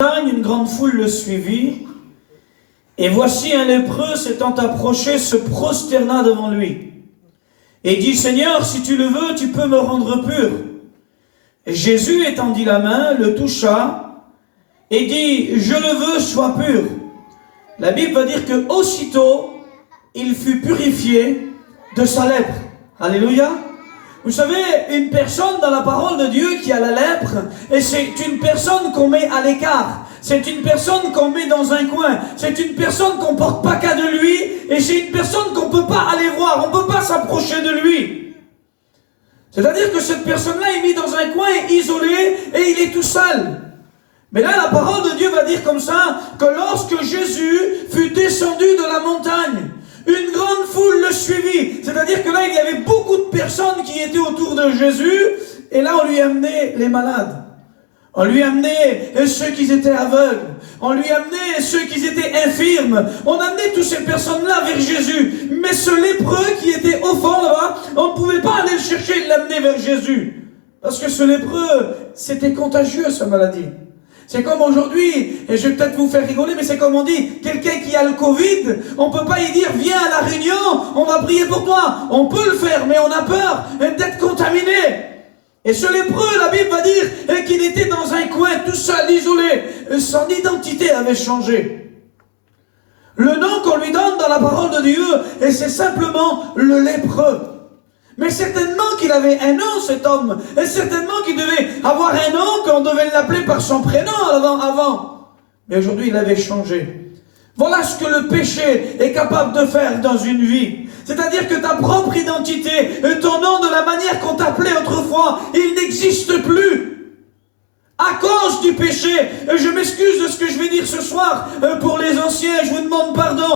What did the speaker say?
Une grande foule le suivit, et voici un lépreux s'étant approché se prosterna devant lui, et dit, Seigneur, si tu le veux, tu peux me rendre pur. Et Jésus étendit la main, le toucha, et dit, je le veux, sois pur. La Bible va dire que aussitôt, il fut purifié de sa lèpre. Alléluia. Vous savez, une personne dans la parole de Dieu qui a la lèpre, et c'est une personne qu'on met à l'écart. C'est une personne qu'on met dans un coin. C'est une personne qu'on ne porte pas qu'à de lui, et c'est une personne qu'on ne peut pas aller voir. On ne peut pas s'approcher de lui. C'est-à-dire que cette personne-là est mise dans un coin, isolé, et il est tout seul. Mais là, la parole de Dieu va dire comme ça, que lorsque Jésus fut descendu de la montagne, une grande foule le suivit. C'est-à-dire que là, il y avait beaucoup de personnes qui étaient autour de Jésus. Et là, on lui amenait les malades. On lui amenait ceux qui étaient aveugles. On lui amenait ceux qui étaient infirmes. On amenait toutes ces personnes-là vers Jésus. Mais ce lépreux qui était au fond là-bas, on ne pouvait pas aller le chercher et l'amener vers Jésus. Parce que ce lépreux, c'était contagieux, sa maladie. C'est comme aujourd'hui, et je vais peut-être vous faire rigoler, mais c'est comme on dit, quelqu'un qui a le Covid, on ne peut pas y dire, viens à la réunion, on va prier pour toi. On peut le faire, mais on a peur d'être contaminé. Et ce lépreux, la Bible va dire qu'il était dans un coin, tout seul, isolé. Son identité avait changé. Le nom qu'on lui donne dans la parole de Dieu, et c'est simplement le lépreux. Mais certainement qu'il avait un nom, cet homme. Et certainement qu'il devait avoir un nom, qu'on devait l'appeler par son prénom avant. Mais aujourd'hui, il avait changé. Voilà ce que le péché est capable de faire dans une vie. C'est-à-dire que ta propre identité, ton nom de la manière qu'on t'appelait autrefois, il n'existe plus. À cause du péché. Je m'excuse de ce que je vais dire ce soir pour les anciens, je vous demande pardon.